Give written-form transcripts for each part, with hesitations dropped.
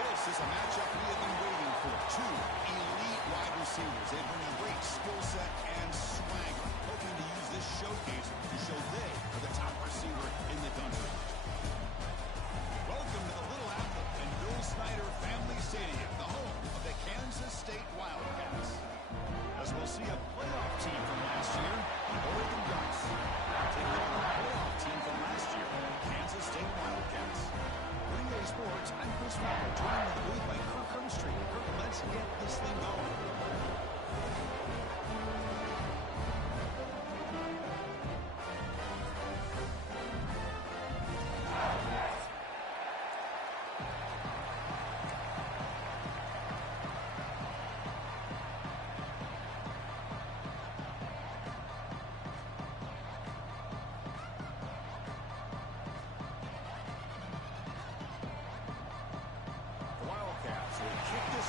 This is a matchup we have been waiting for. Two elite wide receivers. They bring a great skill set and swagger, hoping to use this showcase to show they are the top receiver in the country. Welcome to the Little Apple and Bill Snyder Family Stadium, the home of the Kansas State Wildcats. As we'll see a playoff team from last year, the Oregon Ducks, taking on a playoff team from last year, Kansas State Wildcats. Green Sports, I'm Chris Walker, joined in the booth by Kirk Hermstreet. Kirk, let's get this thing going.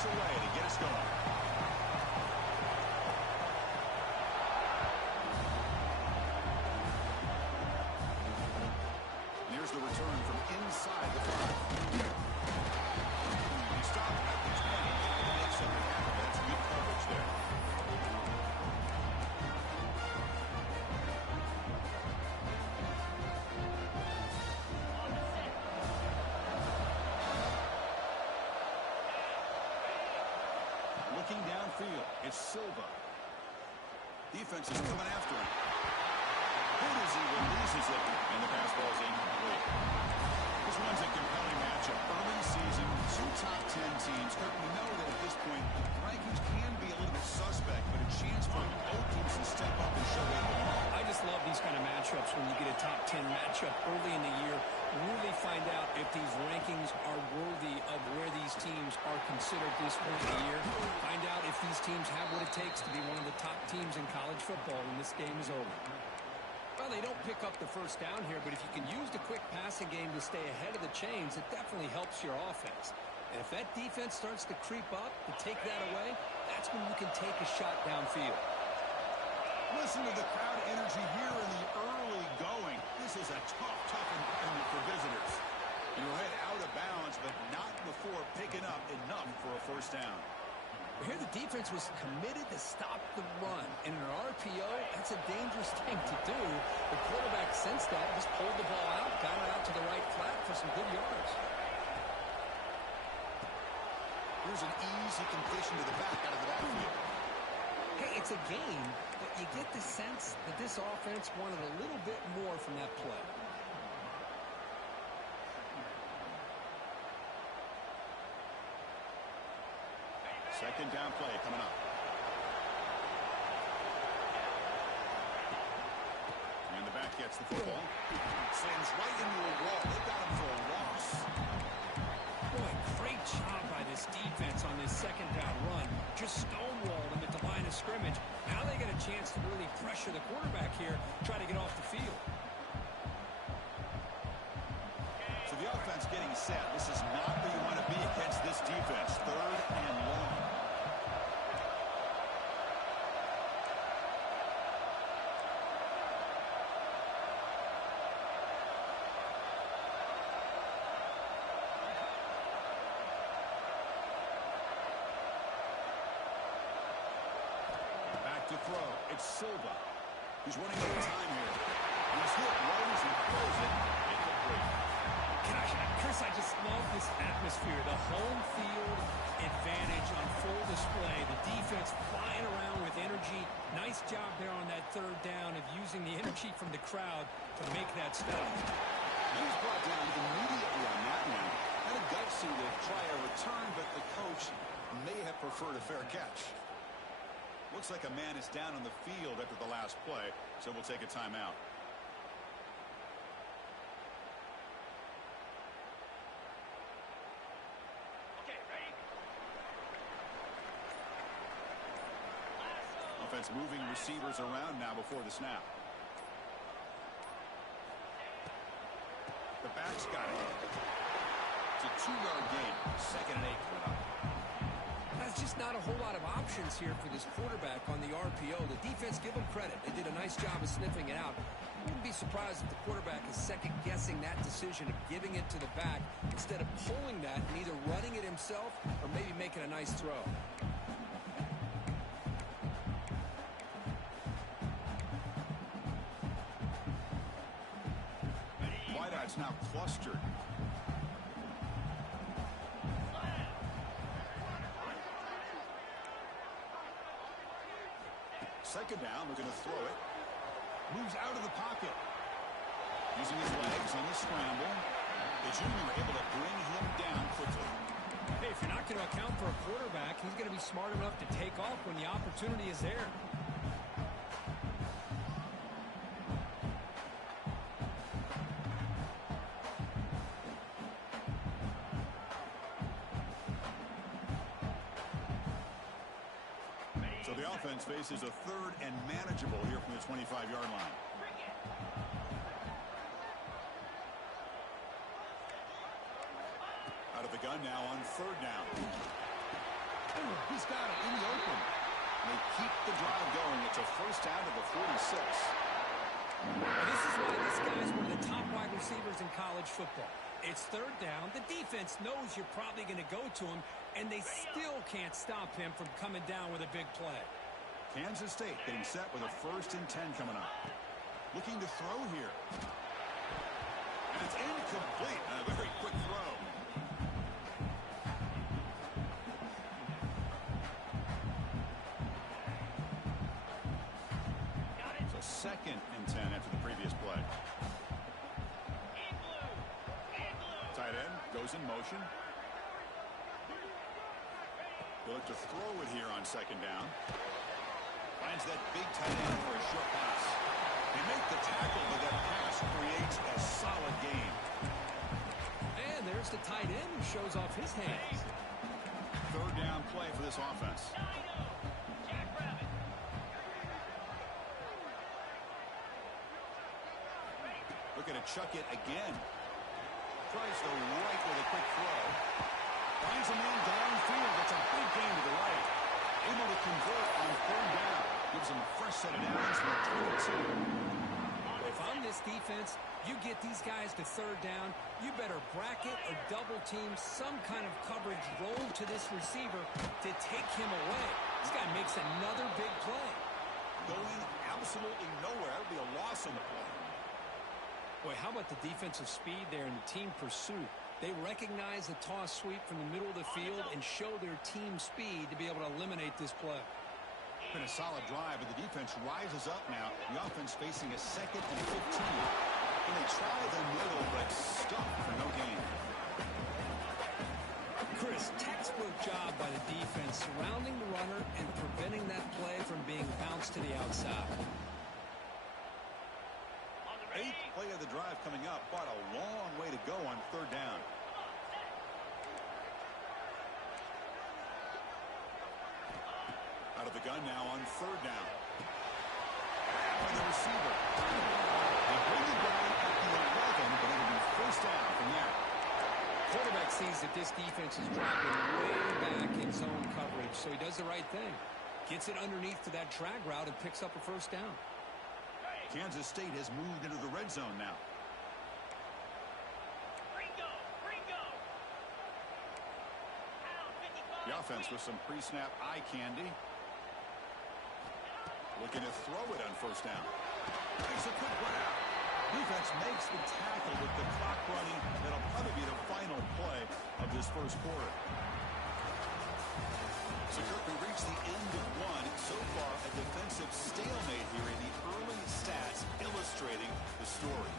Away to get us going. Here's the return from inside the 5. He stopped at the 20. Makes something happen. That's good coverage there. Looking downfield, it's Silva. Defense is coming after him. Who does he releases it, and the pass ball is incomplete. This one's a compelling matchup. Early season, two top 10 teams. Kirk, we know that at this point, rankings can be a little bit suspect, but a chance for both teams to step up and show they belong. I just love these kind of matchups when you get a top 10 matchup early in the year. Really find out if these rankings are worthy of where these teams are considered this point in the year. Find out if these teams have what it takes to be one of the top teams in college football when this game is over. Well, they don't pick up the first down here, but if you can use the quick passing game to stay ahead of the chains, it definitely helps your offense. And if that defense starts to creep up to take that away, that's when you can take a shot downfield. Listen to the crowd energy here in the early going. This is a tough environment for visitors. And you'll head out of bounds, but not before picking up enough for a first down. Here the defense was committed to stop the run. And in an RPO, that's a dangerous thing to do. The quarterback sensed that, just pulled the ball out, got it out to the right flat for some good yards. Here's an easy completion to the back out of the backfield. Hey, it's a game, but you get the sense that this offense wanted a little bit more from that play. Second down play coming up. And the back gets the football. Slams right into a wall. They got him for a loss. Boy, great job by this defense on this second down run. Just stonewalled him at the line of scrimmage. Now they get a chance to really pressure the quarterback here, try to get off the field. So the offense getting set. This is not where you want to be against this defense. Third and long. To throw, it's Silva. He's running out of time here. He's hit, rolls, and throws it. Incomplete. Gosh, Chris, I just love this atmosphere. The home field advantage on full display. The defense flying around with energy. Nice job there on that third down of using the energy from the crowd to make that stop. He was brought down immediately on that one. Had a gutsy to try a return, but the coach may have preferred a fair catch. Looks like a man is down on the field after the last play, so we'll take a timeout. Okay, ready? Offense moving receivers around now before the snap. The back's got it. It's a 2-yard gain. Second and 8 coming up. There's just not a whole lot of options here for this quarterback on the RPO. The defense, give them credit. They did a nice job of sniffing it out. I wouldn't be surprised if the quarterback is second-guessing that decision of giving it to the back instead of pulling that and either running it himself or maybe making a nice throw. Wideout's now clustered. Second down, looking to throw it. Moves out of the pocket. Using his legs on the scramble. The junior able to bring him down quickly. Hey, if you're not going to account for a quarterback, he's going to be smart enough to take off when the opportunity is there. So the offense faces a third and manageable here from the 25-yard line. Out of the gun now on third down. He's got it in the open. They keep the drive going. It's a first down to the 46. Well, this is why this guy's one of the top wide receivers in college football. It's third down. The defense knows you're probably going to go to him, and they still can't stop him from coming down with a big play. Kansas State getting set with a 1st and 10 coming up. Looking to throw here. And it's incomplete. A very quick throw. So 2nd and 10 after the previous play. Tight end goes in motion. They'll look to throw it here on 2nd down. Finds that big tight end for a short pass. They make the tackle, but that pass creates a solid gain. And there's the tight end who shows off his hands. Third down play for this offense. Looking to chuck it again. Tries the right with a quick throw. Finds a man downfield. That's a big gain to the right. Able to convert on third down. Gives him a fresh set of downs from 22. If I'm this defense, you get these guys to third down, you better bracket or double team some kind of coverage roll to this receiver to take him away. This guy makes another big play. Going absolutely nowhere. That'll be a loss on the play. Boy, how about the defensive speed there and the team pursuit? They recognize the toss sweep from the middle of the field and show their team speed to be able to eliminate this play. Been a solid drive, but the defense rises up now. The offense facing a 2nd and 15. And they try the middle, but stuck for no gain. Chris, textbook job by the defense surrounding the runner and preventing that play from being bounced to the outside. 8th play of the drive coming up, but a long way to go on third down. Out of the gun now on third down. By the receiver. They bring it down at the 11, but it'll be first down from there. Quarterback sees that this defense is dropping way back in zone coverage, so he does the right thing. Gets it underneath to that drag route and picks up a first down. Kansas State has moved into the red zone now. The offense with some pre-snap eye candy. Looking to throw it on first down. Makes a quick grab. Defense makes the tackle with the clock running. That'll probably be the final play of this first quarter. So, Kirk, we reached the end of one. So far, a defensive stalemate here in the early stats illustrating the story.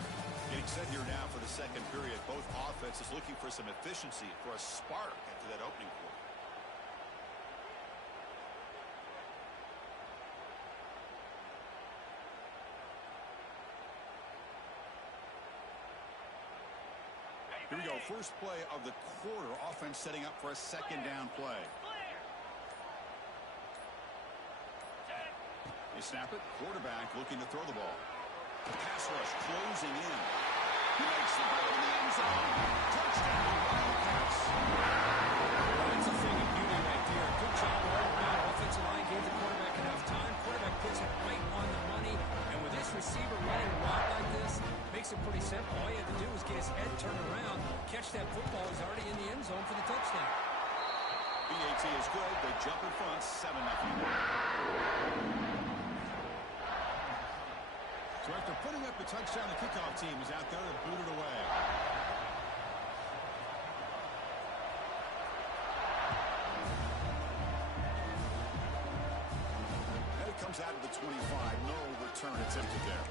Getting set here now for the second period. Both offenses looking for some efficiency, for a spark after that opening quarter. Here we go. First play of the quarter. Offense setting up for a second down play. They snap it. Quarterback looking to throw the ball. The pass rush closing in. He makes the play in the end zone. Touchdown, Wildcats. That's a thing of beauty right there. Good job all around. Offensive line gave the quarterback enough time. Quarterback puts it right on the money. And with this receiver running wild like this, makes it pretty simple. All you have to do is get his head turned around, catch that football. He's already in the end zone for the touchdown. Dynasty is good. They jump in front 7-0. So after putting up the touchdown, the kickoff team is out there to boot it away. And it comes out of the 25. No return attempted there.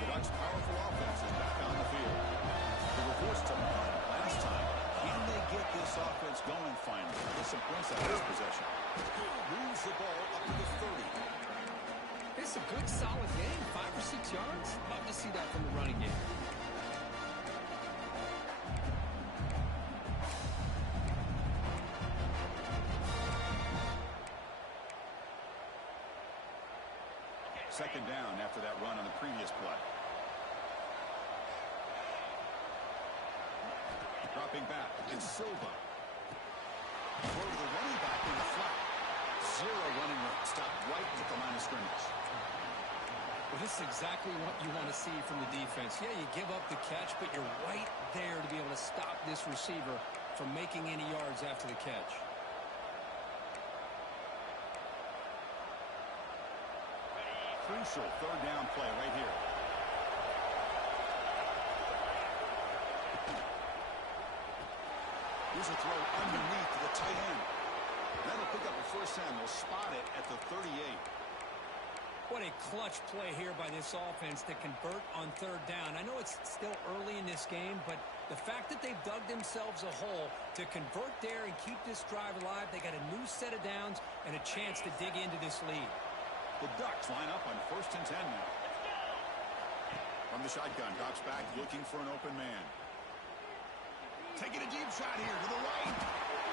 The Ducks' powerful offense is back on the field. They were forced to punt last time. Can they get this offense going finally? Get some points out of this possession. Moves the ball up to the 30. It's a good, solid game. 5 or 6 yards. Love to see that from the running game. Second down after that run on the previous play. Dropping back, it's Silva. Throw to the running back in the flat. Zero running room. Stopped right at the line of scrimmage. Well, this is exactly what you want to see from the defense. Yeah, you give up the catch, but you're right there to be able to stop this receiver from making any yards after the catch. Crucial third down play right here. Here's a throw underneath to the tight end. That'll pick up a first down. They'll spot it at the 38. What a clutch play here by this offense to convert on third down. I know it's still early in this game, but the fact that they've dug themselves a hole to convert there and keep this drive alive, they got a new set of downs and a chance to dig into this lead. The Ducks line up on 1st and 10 now. From the shotgun, drops back looking for an open man. Taking a deep shot here to the right.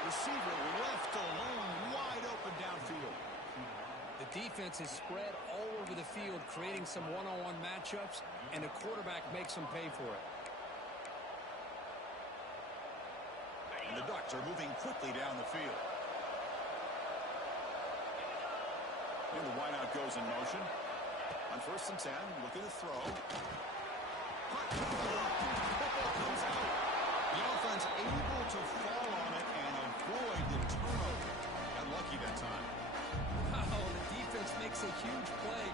Receiver left alone, wide open downfield. The defense is spread all over the field, creating some one-on-one matchups, and the quarterback makes them pay for it. And the Ducks are moving quickly down the field. And the wideout goes in motion. On 1st and 10, looking to throw. Football comes out. The offense able to fall on it and avoid the turnover. Unlucky that time. Wow, the defense makes a huge play.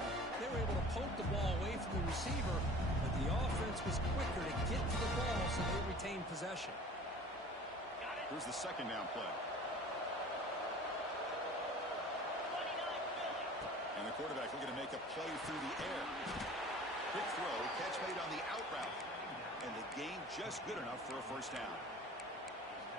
They were able to poke the ball away from the receiver, but the offense was quicker to get to the ball, so they retained possession. Here's the second down play. And the quarterback looking to make a play through the air. Quick throw, catch made on the out route. And the gain just good enough for a first down.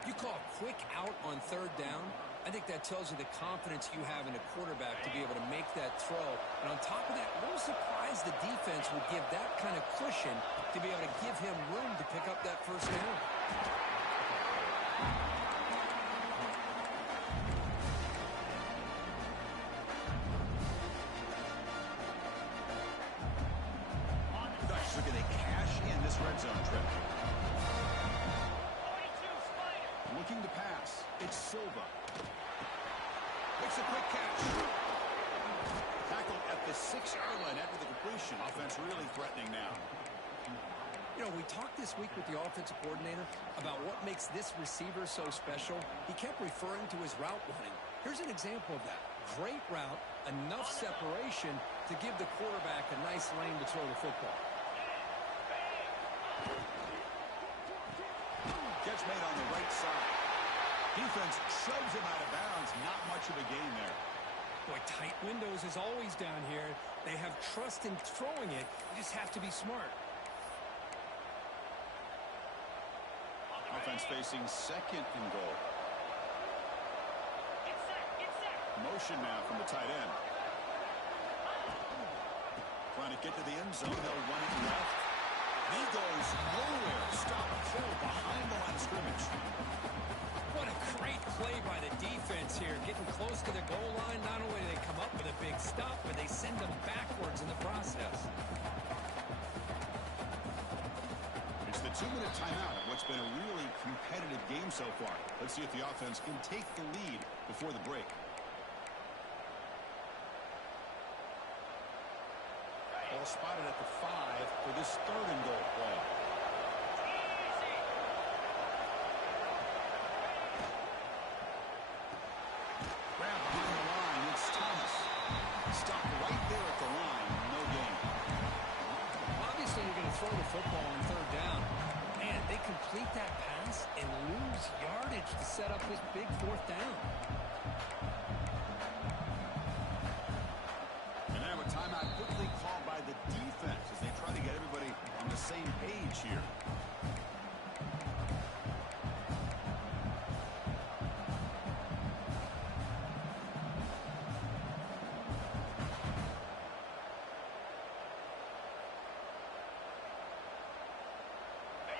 You call quick out on third down. I think that tells you the confidence you have in a quarterback to be able to make that throw. And on top of that, a little surprised the defense would give that kind of cushion to be able to give him room to pick up that first down. Red zone trip. Looking to pass. It's Silva. Makes a quick catch. Tackled at the 6-yard line after the completion. Offense really threatening now. You know, we talked this week with the offensive coordinator about what makes this receiver so special. He kept referring to his route running. Here's an example of that. Great route, enough separation to give the quarterback a nice lane to throw the football. Catch made on the right side. Defense shoves him out of bounds. Not much of a gain there. Boy, tight windows is always down here. They have trust in throwing it. You just have to be smart. Offense facing 2nd and goal. Motion now from the tight end. Trying to get to the end zone. They'll run it left. He goes nowhere. Stop throw behind the line of scrimmage. What a great play by the defense here. Getting close to the goal line. Not only do they come up with a big stop, but they send them backwards in the process. It's the 2-minute timeout of what's been a really competitive game so far. Let's see if the offense can take the lead before the break. ball spotted at the 5 for this 3rd and goal play. Grab behind the line. It's Thomas. Stopped right there at the line. No gain. Obviously, you're going to throw the football on 3rd down. Man, they complete that pass and lose yardage to set up this big 4th down. And now a timeout quickly called by the defense as they try to get everybody on the same page here.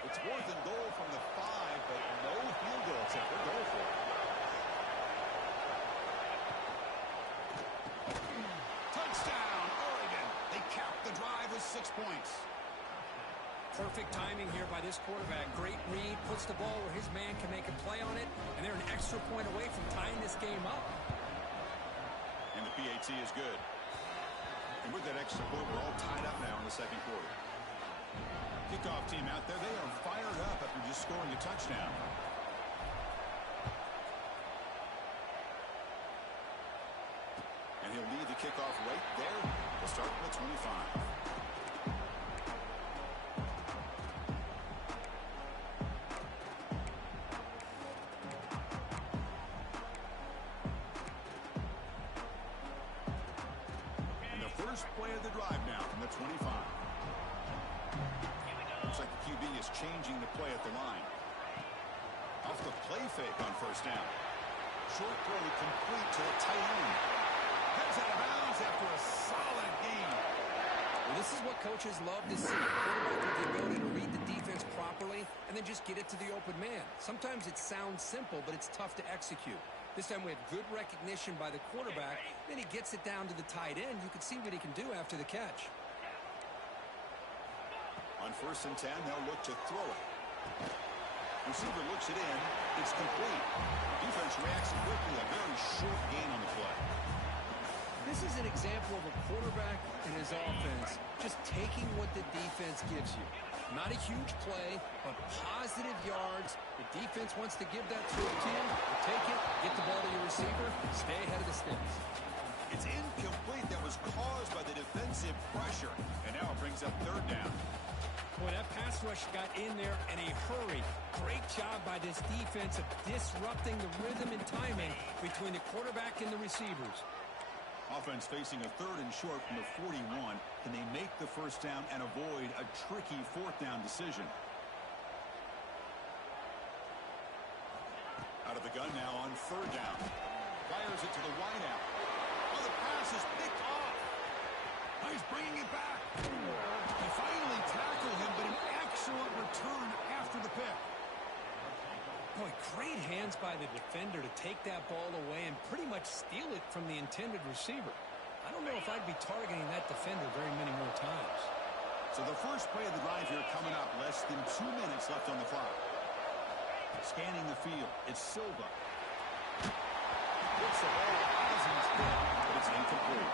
It's 4th and goal from the 5, but no field goal attempt. They're going for it. Touchdown, Oregon. They cap the drive with 6 points. Perfect timing here by this quarterback. Great read, puts the ball where his man can make a play on it, and they're an extra point away from tying this game up. And the PAT is good. And with that extra point, we're all tied up now in the 2nd quarter. Kickoff team out there, they are fired up after just scoring a touchdown. And he'll lead the kickoff right there. We'll start with 25. And the first play of the drive now from the 25. Looks like the QB is changing the play at the line. Off the play fake on 1st down. Short throw complete to the tight end. Heads out of bounds after a solid gain. Well, this is what coaches love to see. Quarterback with the ability to read the defense properly and then just get it to the open man. Sometimes it sounds simple, but it's tough to execute. This time we have good recognition by the quarterback. Then he gets it down to the tight end. You can see what he can do after the catch. On 1st and 10, they'll look to throw it. Receiver looks it in. It's complete. Defense reacts quickly. A very short gain on the play. This is an example of a quarterback and his offense just taking what the defense gives you. Not a huge play, but positive yards. The defense wants to give that throw to you. You take it, get the ball to your receiver, stay ahead of the sticks. It's incomplete. That was caused by the defensive pressure. And now it brings up 3rd down. Boy, that pass rush got in there in a hurry. Great job by this defense of disrupting the rhythm and timing between the quarterback and the receivers. Offense facing a 3rd and short from the 41. Can they make the 1st down and avoid a tricky 4th down decision? Out of the gun now on 3rd down. Fires it to the wideout. Oh, the pass is picked off. Oh, he's bringing it back. They finally tackle him, but an excellent return after the pick. Boy, great hands by the defender to take that ball away and pretty much steal it from the intended receiver. I don't know if I'd be targeting that defender very many more times. So the first play of the drive here coming up. Less than 2 minutes left on the clock. Scanning the field, it's Silva. Puts the ball as he's hit, but it's incomplete.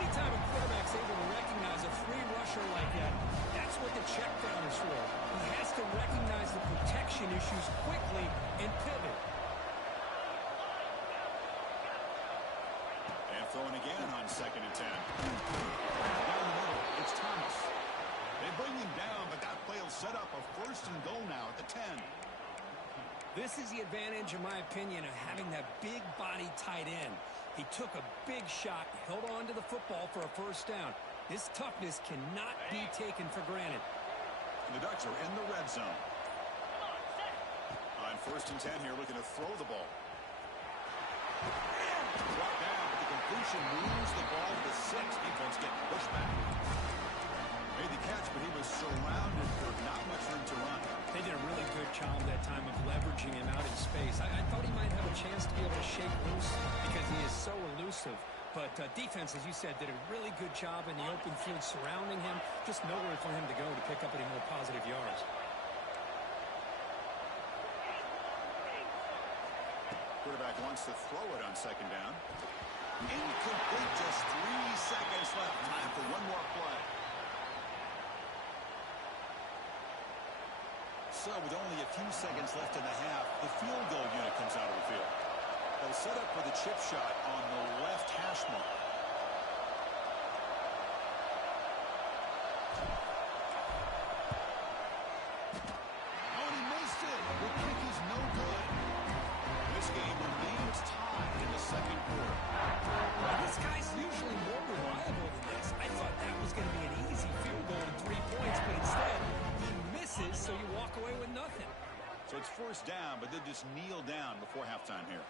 Anytime a quarterback's able to recognize a free rusher like that, that's what the check down is for. He has to recognize the protection issues quickly and pivot. And throwing again on 2nd and 10. Down the middle, it's Thomas. They bring him down, but that play will set up a 1st and goal now at the 10. This is the advantage, in my opinion, of having that big body tight end. He took a big shot, held on to the football for a 1st down. This toughness cannot be taken for granted. The Ducks are in the red zone. On 1st and 10 here, looking to throw the ball. Brought down, but the completion moves the ball to the 6. Defense getting pushed back. Made the catch, but he was surrounded for not much room to run. They did a really good job that time of leveraging him out in space. I thought he might have a chance to be able to shake loose because he is so elusive. But defense, as you said, did a really good job in the open field surrounding him. Just nowhere for him to go to pick up any more positive yards. Quarterback wants to throw it on 2nd down. Incomplete, just 3 seconds left. Time for one more play. So with only a few seconds left in the half, the field goal unit comes out of the field. They'll set up for the chip shot on the left hash mark. Oh, and he missed it. The kick is no good. This game remains tied in the second quarter. Well, this guy's usually more reliable than this. I thought that was going to be an easy field goal and 3 points, but instead he misses, so you walk away with nothing. So it's first down, but they just kneel down before halftime here.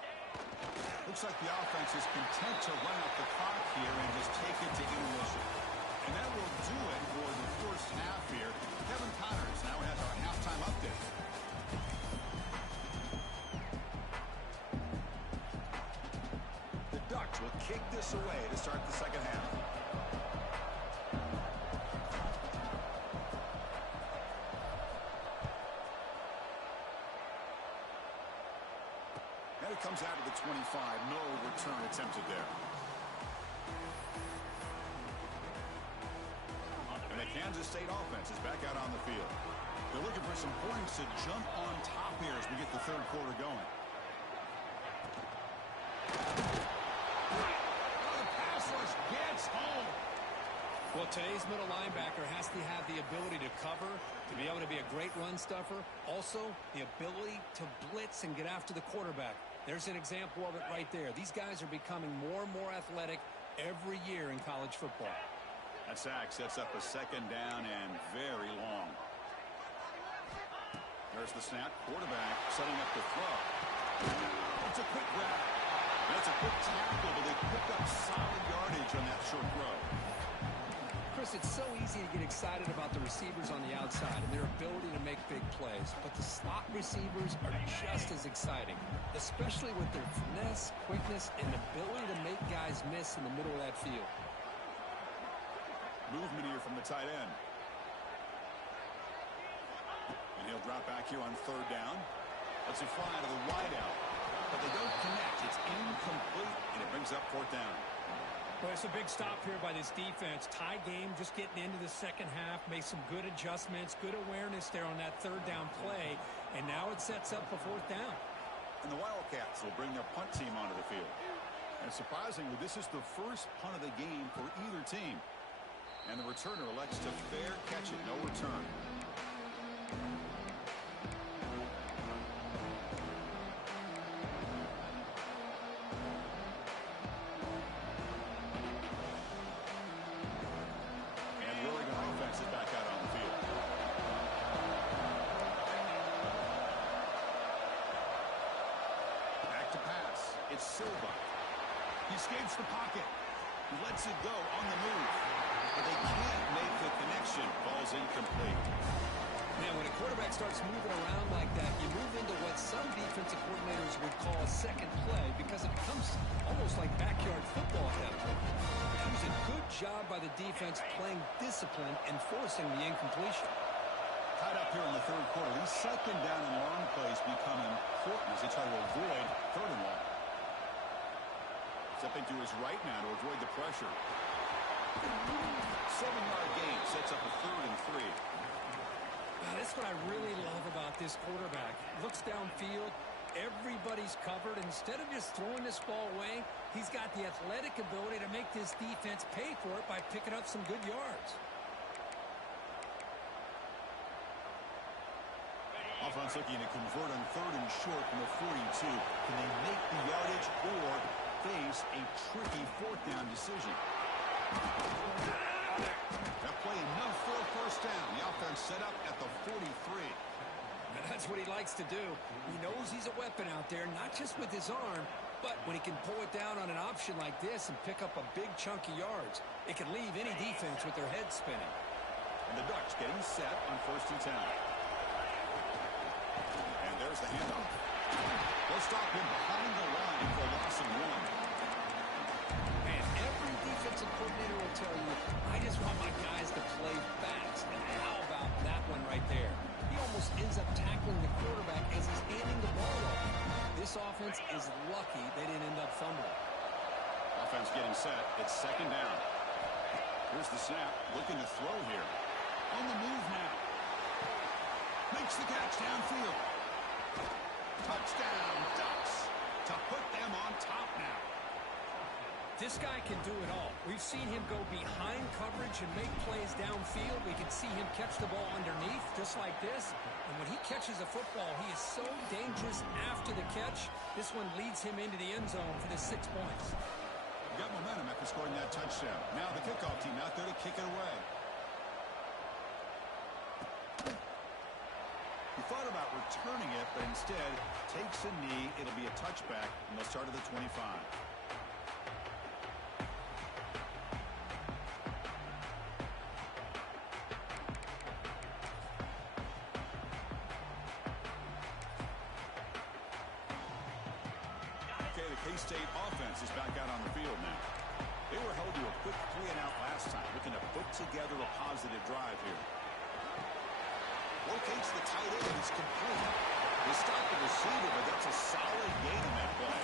Looks like the offense is content to run out the clock here and just take it to intermission. And that will do it for the first half here. Kevin Connors now has our halftime update. The Ducks will kick this away to start the second half. And it comes out of the 25. No return attempted there. And the Kansas State offense is back out on the field. They're looking for some points to jump on top here as we get the third quarter going. The pass rush gets home. Well, today's middle linebacker has to have the ability to cover, to be able to be a great run stuffer. Also, the ability to blitz and get after the quarterback. There's an example of it right there. These guys are becoming more and more athletic every year in college football. That sack sets up a second down and very long. There's the snap. Quarterback setting up the throw. It's a quick grab. That's a quick tackle, but they pick up solid yardage on that short throw. Chris, it's so easy to get excited about the receivers on the outside and their ability to make big plays, but the slot receivers are just as exciting, especially with their finesse, quickness, and ability to make guys miss in the middle of that field. Movement here from the tight end. And he'll drop back here on third down. Let's it fly to the wideout, but they don't connect. It's incomplete, and it brings up fourth down. Well, it's a big stop here by this defense. Tie game, just getting into the second half. Made some good adjustments, good awareness there on that third down play. And now it sets up for fourth down. And the Wildcats will bring their punt team onto the field. And surprisingly, this is the first punt of the game for either team. And the returner elects to fair catch it, no return. Silva. He escapes the pocket. He lets it go on the move. But they can't make the connection. Ball's incomplete. Now, when a quarterback starts moving around like that, you move into what some defensive coordinators would call a second play because it becomes almost like backyard football at that point. That was a good job by the defense playing discipline and forcing the incompletion. Tied up here in the third quarter. These second down and long plays become important as they try to avoid third and long. Stepping to his right now to avoid the pressure. 7-yard gain sets up a 3rd and 3. That's what I really love about this quarterback. Looks downfield. Everybody's covered. Instead of just throwing this ball away, he's got the athletic ability to make this defense pay for it by picking up some good yards. Offense looking to convert on 3rd and short from the 42. Can they make the yardage or face a tricky 4th down decision? That play enough for a first down. The offense set up at the 43. That's what he likes to do. He knows he's a weapon out there, not just with his arm, but when he can pull it down on an option like this and pick up a big chunk of yards, it can leave any defense with their head spinning. And the Ducks getting set on 1st and 10. And there's the handoff. They'll stop him behind the line for a loss of 1. And every defensive coordinator will tell you, I just want my guys to play fast. And how about that one right there? He almost ends up tackling the quarterback as he's handing the ball off. This offense is lucky they didn't end up fumbling. Offense getting set. It's 2nd down. Here's the snap. Looking to throw here. On the move now. Makes the catch downfield. Touchdown, Ducks, to put them on top now. This guy can do it all. We've seen him go behind coverage and make plays downfield. We can see him catch the ball underneath, just like this. And when he catches a football, he is so dangerous after the catch. This one leads him into the end zone for the 6 points. Got momentum after scoring that touchdown. Now the kickoff team out there to kick it away. He thought about returning it, but instead takes a knee. It'll be a touchback, and they'll start at the 25. K-State offense is back out on the field now. They were held to a quick 3-and-out last time, looking to put together a positive drive here. Locates the tight end, it's complete. They stop the receiver, but that's a solid gain in that play.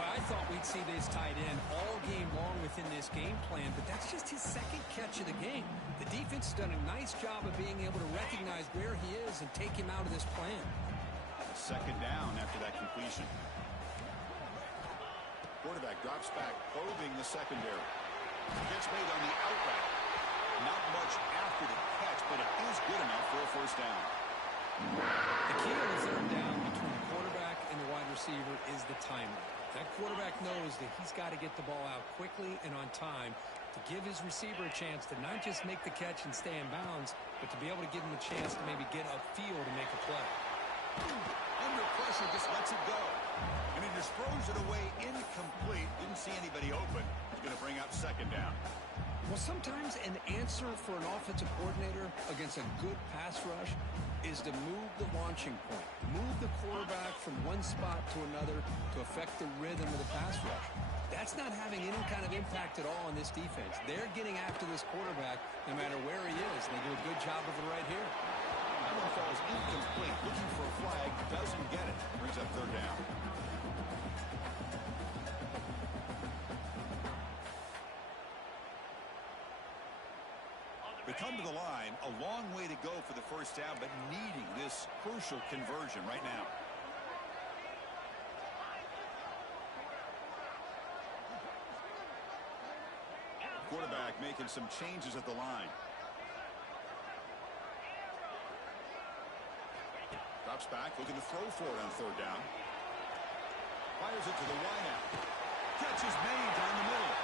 But I thought we'd see this tight end all game long within this game plan, but that's just his second catch of the game. The defense has done a nice job of being able to recognize where he is and take him out of this plan. Second down after that completion. Quarterback drops back, probing the secondary. Gets made on the out route. Not much after the catch, but it is good enough for a first down. The key on the third down between the quarterback and the wide receiver is the timing. That quarterback knows that he's got to get the ball out quickly and on time to give his receiver a chance to not just make the catch and stay in bounds, but to be able to give him a chance to maybe get upfield and make a play. Under pressure, just lets it go. And he just throws it away incomplete. Didn't see anybody open. He's going to bring up second down. Well, sometimes an answer for an offensive coordinator against a good pass rush is to move the launching point. Move the quarterback from one spot to another to affect the rhythm of the pass rush. That's not having any kind of impact at all on this defense. They're getting after this quarterback no matter where he is. And they do a good job of it right here. That one falls incomplete. Looking for a flag. Doesn't get it. Brings up third down. They come to the line. A long way to go for the first down, but needing this crucial conversion right now. Quarterback making some changes at the line. Drops back, looking to throw for it on third down. Fires it to the wideout. Catch is made down the middle.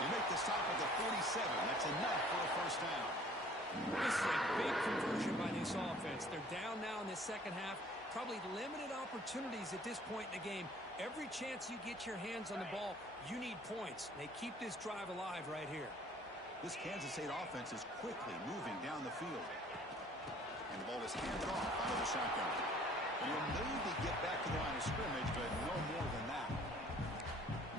They make the stop at the 47. That's enough for a first down. This is a big conversion by this offense. They're down now in the second half. Probably limited opportunities at this point in the game. Every chance you get your hands on the ball, you need points. They keep this drive alive right here. This Kansas State offense is quickly moving down the field. And the ball is handed off out of the shotgun. And he'll maybe get back to the line of scrimmage, but no more than that.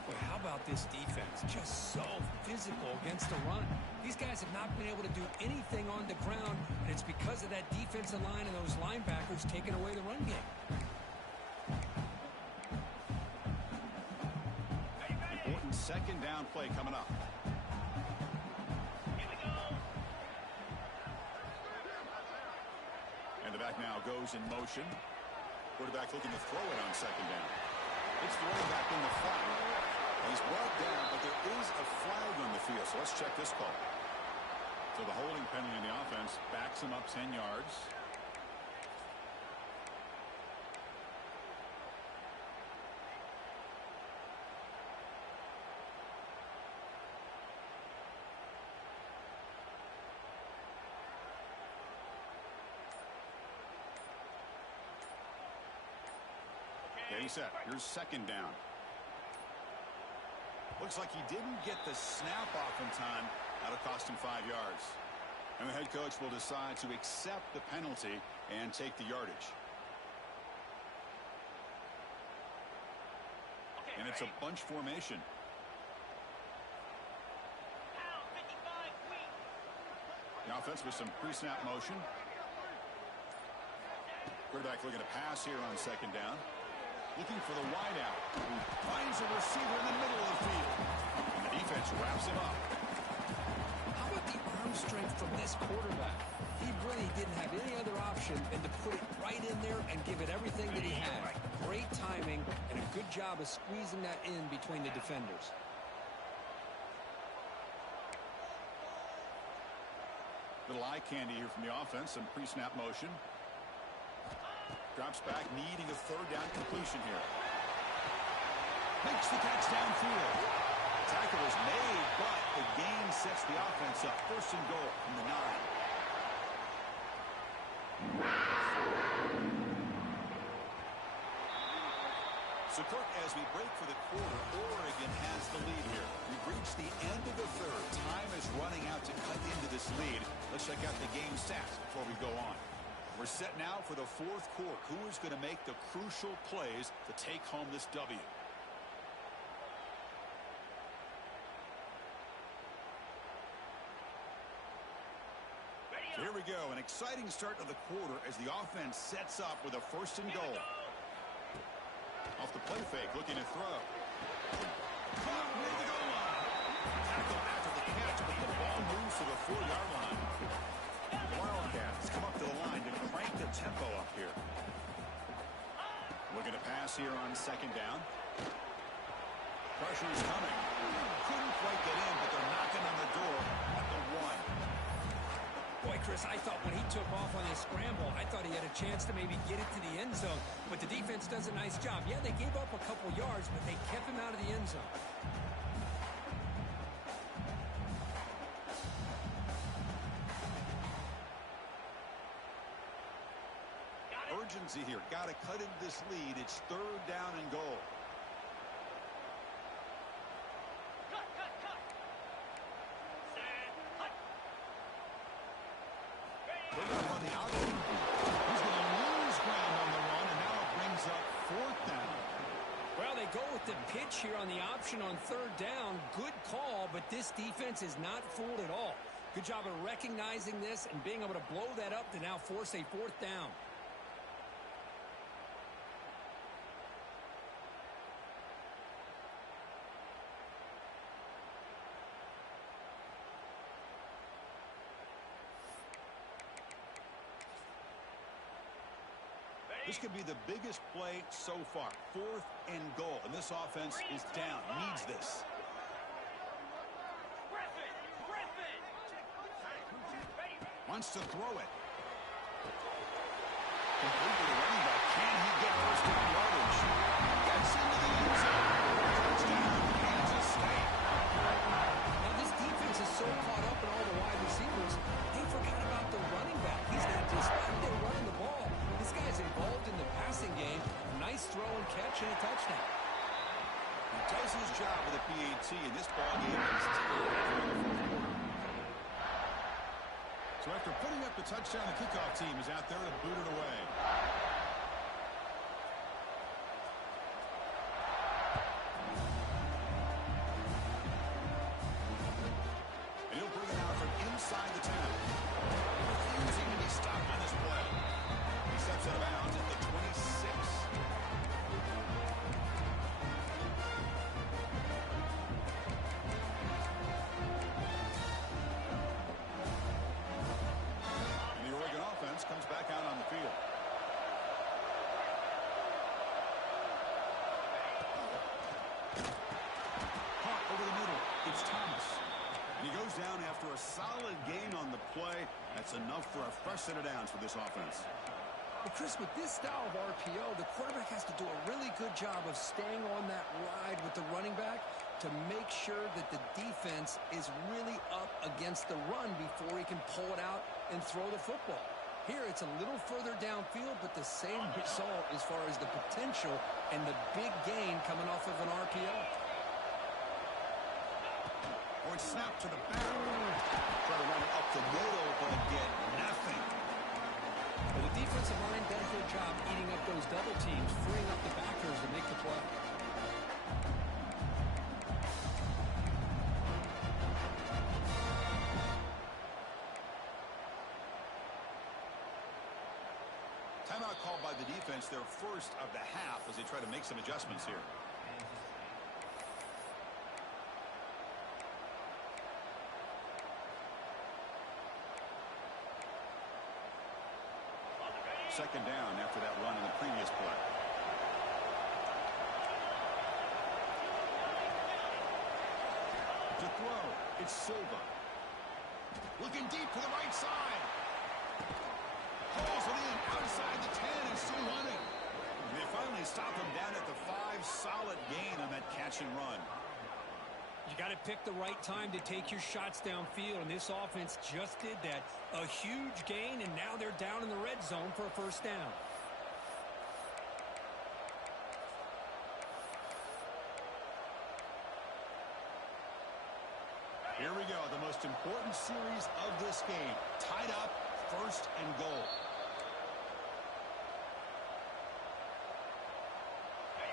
Boy, how about this defense? Just so physical against the run. These guys have not been able to do anything on the ground, and it's because of that defensive line and those linebackers taking away the run game. Important second down play coming up. And the back now goes in motion. Quarterback looking to throw it on second down. It's throwing back in the flat. He's brought down, but there is a flag on the field. So let's check this call. So the holding penalty in the offense backs him up 10 yards. Game set. Here's second down. Looks like he didn't get the snap off in time. That'll cost him 5 yards. And the head coach will decide to accept the penalty and take the yardage. And it's a bunch formation. The offense with some pre-snap motion. Quarterback looking to pass here on second down. Looking for the wideout. Who finds a receiver in the middle of the field. And the defense wraps him up. How about the arm strength from this quarterback. He really didn't have any other option than to put it right in there and give it everything that he had. Great timing and a good job of squeezing that in between the defenders. Little eye candy here from the offense. Some pre-snap motion. Drops back, needing a third down completion here. Makes the catch downfield. Tackle was made, but the gain sets the offense up. First and goal from the 9. So, Kirk, as we break for the quarter, Oregon has the lead here. We've reached the end of the third. Time is running out to cut into this lead. Let's check out the game stats before we go on. We're set now for the fourth quarter. Who is going to make the crucial plays to take home this W? So here we go. An exciting start to the quarter as the offense sets up with a first and goal. Off the play fake, looking to throw. Caught near the goal line. Tackle after the catch, but the ball moves to the 4-yard line. Wildcats come up to the line to crank the tempo up here. Looking to pass here on second down. Pressure is coming. Couldn't quite get in, but they're knocking on the door at the 1. Boy, Chris, I thought when he took off on his scramble, I thought he had a chance to maybe get it to the end zone. But the defense does a nice job. Yeah, they gave up a couple yards, but they kept him out of the end zone. Urgency here. Got to cut into this lead. It's third down and goal. They're going to run the option. He's going to lose ground on the run, and now it brings up fourth down. Well, they go with the pitch here on the option on third down. Good call, but this defense is not fooled at all. Good job of recognizing this and being able to blow that up to now force a fourth down. This could be the biggest play so far. Fourth and goal. And this offense is down. Needs this. Wants to throw it. Complete to the running back. Can he get first down yardage? Gets into the end zone. Touchdown, Kansas State. Now this defense is so caught up in all the wide receivers, they forgot about the running back. He's not just out there running the ball. This guy's involved in the passing game. Nice throw and catch and a touchdown. He does his job with a PAT, and this ball game is tied here in the fourth quarter. So after putting up the touchdown, the kickoff team is out there to boot it away. And he'll bring it out from inside the 10. Refusing to be stopped on this play. He steps out of bounds at the 26. And the Oregon offense comes back out on the field. Caught over the middle. It's Thomas. And he goes down after a solid gain on the play. That's enough for a fresh set of downs for this offense. Well, Chris, with this style of RPO, the quarterback has to do a really good job of staying on that ride with the running back to make sure that the defense is really up against the run before he can pull it out and throw the football. Here, it's a little further downfield, but the same result as far as the potential and the big gain coming off of an RPO. Or it's snapped to the back. Try to run it up the middle, but get nothing. Well, the defensive line does their job eating up those double teams, freeing up the backers to make the play. Timeout called by the defense, their first of the half, as they try to make some adjustments here. Second down after that run in the previous play. To throw, it's Silva. Looking deep to the right side. Pulls it in outside the 10 and still running. And they finally stop him down at the 5. Solid gain on that catch and run. You got to pick the right time to take your shots downfield, and this offense just did that. A huge gain, and now they're down in the red zone for a first down. Here we go, the most important series of this game. Tied up, first and goal.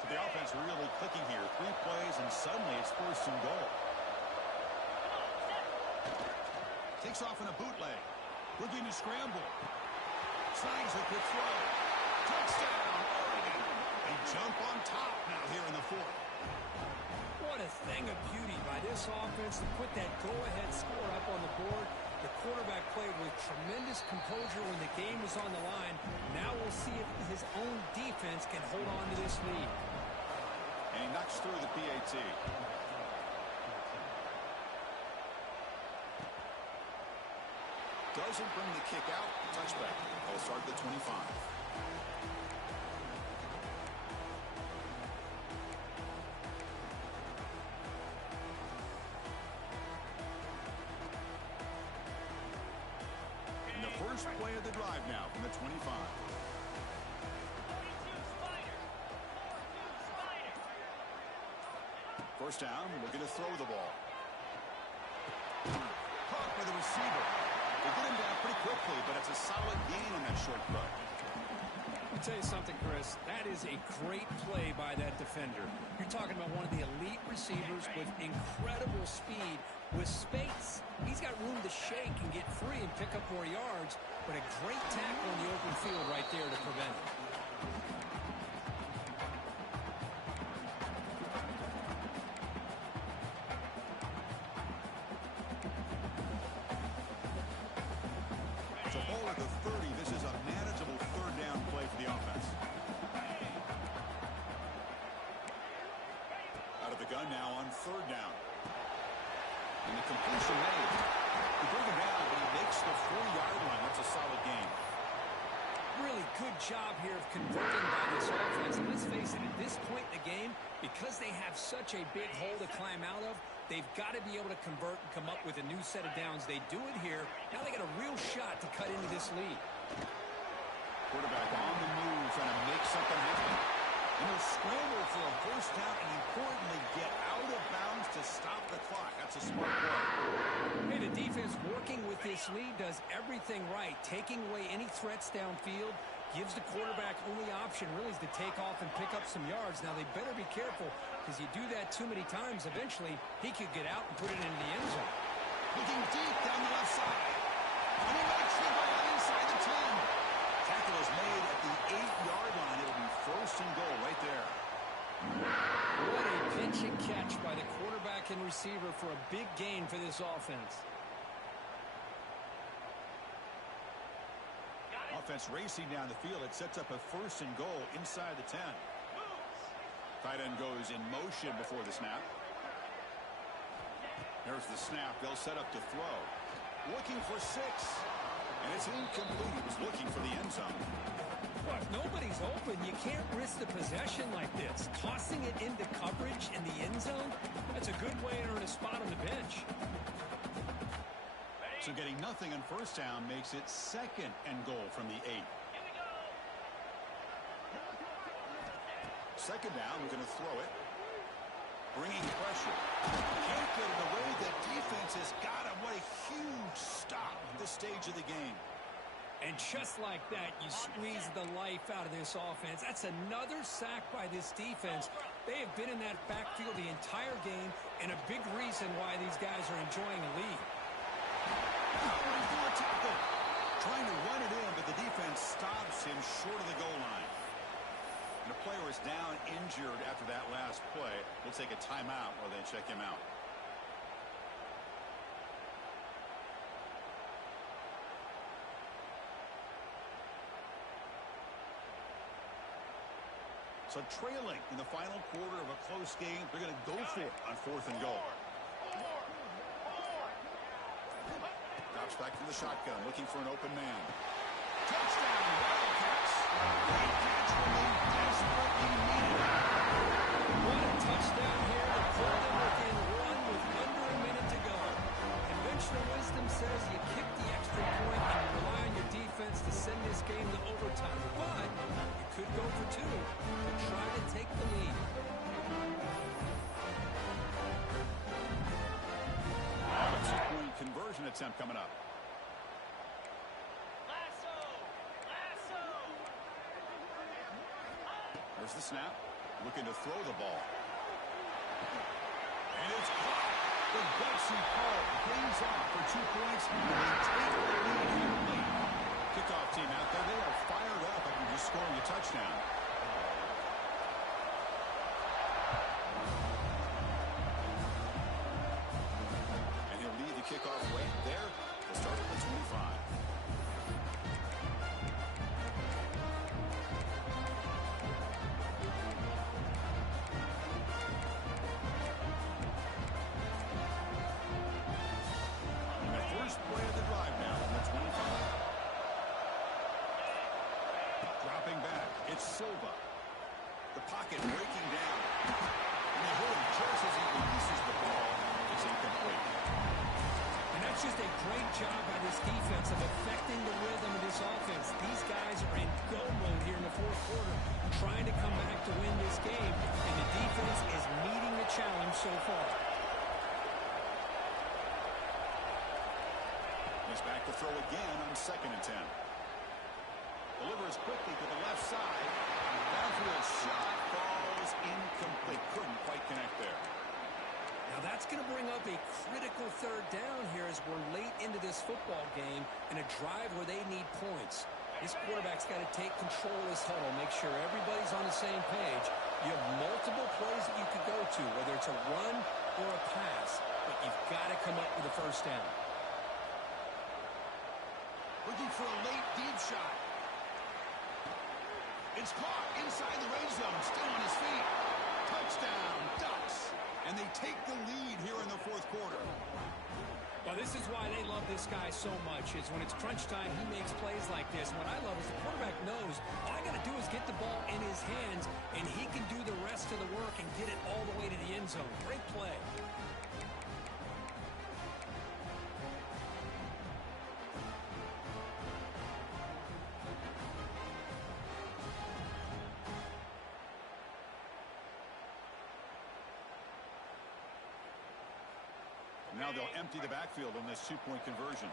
So the offense really clicking here. 3 plays, and suddenly it's first and goal. Takes off in a bootleg. Looking to scramble. Snags a quick throw. Touchdown, Oregon. They jump on top now here in the 4th. What a thing of beauty by this offense to put that go-ahead score up on the board. The quarterback played with tremendous composure when the game was on the line. Now we'll see if his own defense can hold on to this lead. And he knocks through the PAT. Doesn't bring the kick out. Touchback. They'll start the 25. First play of the drive now from the 25. First down, looking to throw the ball. Caught by the receiver. They get him down pretty quickly, but it's a solid gain on that short throw. Let me tell you something, Chris. That is a great play by that defender. You're talking about one of the elite receivers with incredible speed, with space. He's got room to shake and get free and pick up more yards, but a great tackle in the open field right there to prevent it. So ball at the 30. This is a manageable third down play for the offense. Out of the gun now on third down. And the completion made. He bring him down, but he makes the 4-yard line. That's a solid gain. Really good job here of converting by this offense. And let's face it, at this point in the game, because they have such a big hole to climb out of, they've got to be able to convert and come up with a new set of downs. They do it here. Now they got a real shot to cut into this lead. Quarterback on the move, trying to make something happen. And he'll scramble for a first down and importantly get out of bounds to stop the clock. That's a smart play. Hey, the defense working with this lead does everything right. Taking away any threats downfield gives the quarterback only option really is to take off and pick up some yards. Now they better be careful because you do that too many times, eventually he could get out and put it into the end zone. Looking deep down the left side. And he makes the ball inside the 10. Tackle is made at the 8-yard line. It'll be first and goal right there. What a pitch and catch by the quarterback and receiver for a big gain for this offense. Offense racing down the field. It sets up a first and goal inside the 10. Tight end goes in motion before the snap. There's the snap. They'll set up to throw. Looking for 6. And it's incomplete. He was looking for the end zone. Well, if nobody's open, you can't risk the possession like this. Tossing it into coverage in the end zone, that's a good way to earn a spot on the bench. So getting nothing on first down makes it second and goal from the 8. Second down, we're going to throw it. Bringing pressure. Can't get it away. The defense has got him. What a huge stop at this stage of the game. And just like that, you squeeze the life out of this offense. That's another sack by this defense. They have been in that backfield the entire game, and a big reason why these guys are enjoying a lead. Powering through a tackle. Trying to run it in, but the defense stops him short of the goal line. And the player is down injured after that last play. We'll take a timeout while they check him out. So trailing in the final quarter of a close game, they're going to go for it on 4th and goal. Drops back to the shotgun, looking for an open man. Touchdown, Wildcats. Great catch when they desperately needed it. What a touchdown here to pull them within one with under a minute to go. Conventional wisdom says you kick the extra point and rely on your defense to send this game to overtime. But you could go for two to try to take the lead. A 2-point conversion attempt coming up. There's the snap. Looking to throw the ball. And it's caught. The Betsy call brings off for 2 points. And they take the lead here late. Kickoff team out there. They are fired up after just scoring a touchdown. And he'll lead the kickoff right there. We'll start at the 25. Silva. The pocket breaking down. And they hold him just as he releases the ball. It's incomplete. And that's just a great job by this defense of affecting the rhythm of this offense. These guys are in go mode here in the 4th quarter, trying to come back to win this game. And the defense is meeting the challenge so far. He's back to throw again on 2nd and 10. Delivers quickly to the left side. Downfield shot falls incomplete. Couldn't quite connect there. Now that's going to bring up a critical 3rd down here as we're late into this football game in a drive where they need points. This quarterback's got to take control of this huddle, make sure everybody's on the same page. You have multiple plays that you could go to, whether it's a run or a pass, but you've got to come up with a 1st down. Looking for a late deep shot. It's caught inside the red zone, still on his feet. Touchdown, Ducks. And they take the lead here in the 4th quarter. Well, this is why they love this guy so much, is when it's crunch time, he makes plays like this. And what I love is the quarterback knows all I got to do is get the ball in his hands, and he can do the rest of the work and get it all the way to the end zone. Great play. Now they'll empty the backfield on this 2-point conversion.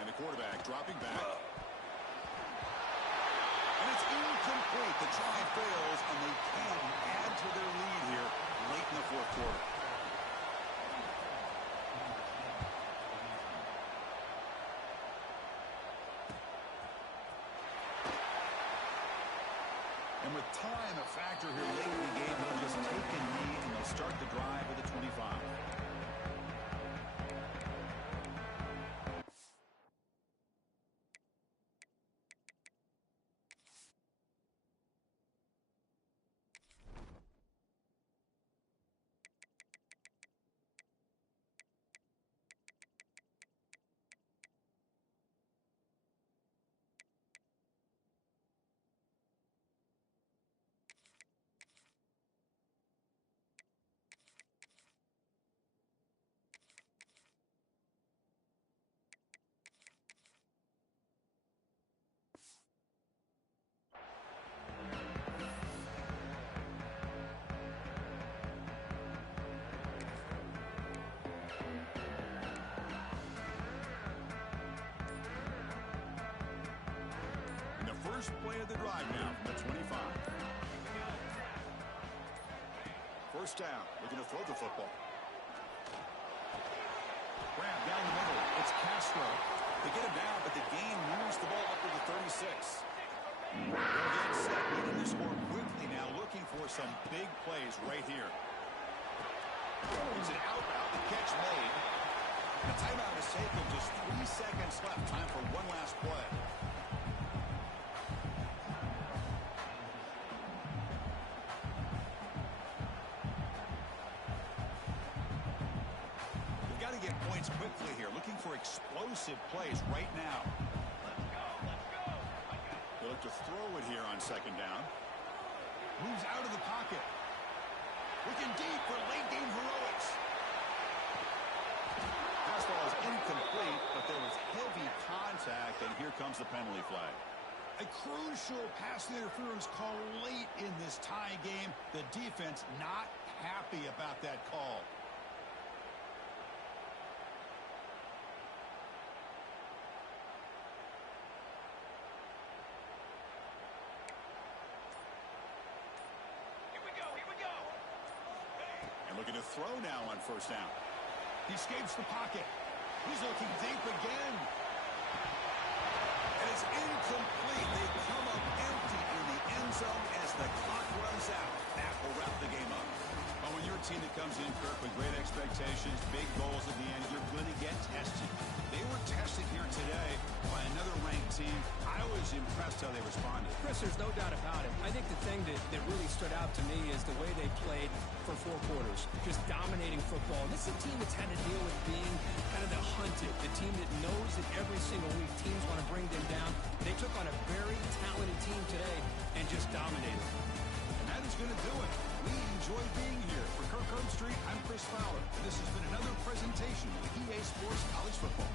And the quarterback dropping back. And it's incomplete. The try fails, and they can add to their lead here late in the 4th quarter. And with time a factor here late in the game, they'll just take a lead and they'll start the drive at the 25. First play of the drive now from the 25. First down. Looking to throw the football. Grab down the middle. It's Castro. They get him down, but the game moves the ball up to the 36. They'll get set, needing to score quickly now, looking for some big plays right here. It's an out route. The catch made. The timeout is taken. Just 3 seconds left. Time for one last play. We've got to get points quickly here. Looking for explosive plays right now. Let's go, let's go. They look to throw it here on second down. Moves out of the pocket. Looking deep for late game heroics. Pass ball is incomplete, but there was heavy contact, and here comes the penalty flag. A crucial pass interference call late in this tie game. The defense not happy about that call. Looking to throw now on first down. He escapes the pocket. He's looking deep again. And it's incomplete. They come up empty in the end zone as the clock runs out. That will wrap the game up. Well, when you're a team that comes in, Kirk, with great expectations, big goals at the end, you're going to get tested. They were tested here today by another ranked team. I was impressed how they responded. Chris, there's no doubt about it. I think the thing that really stood out to me is the way they played for 4 quarters, just dominating football. This is a team that's had to deal with being kind of the hunted, the team that knows that every single week teams want to bring them down. They took on a very talented team today and just dominated. And that is going to do it. We enjoy being here. For Kirk Herbstreit, I'm Chris Fowler. This has been another presentation of EA Sports College Football.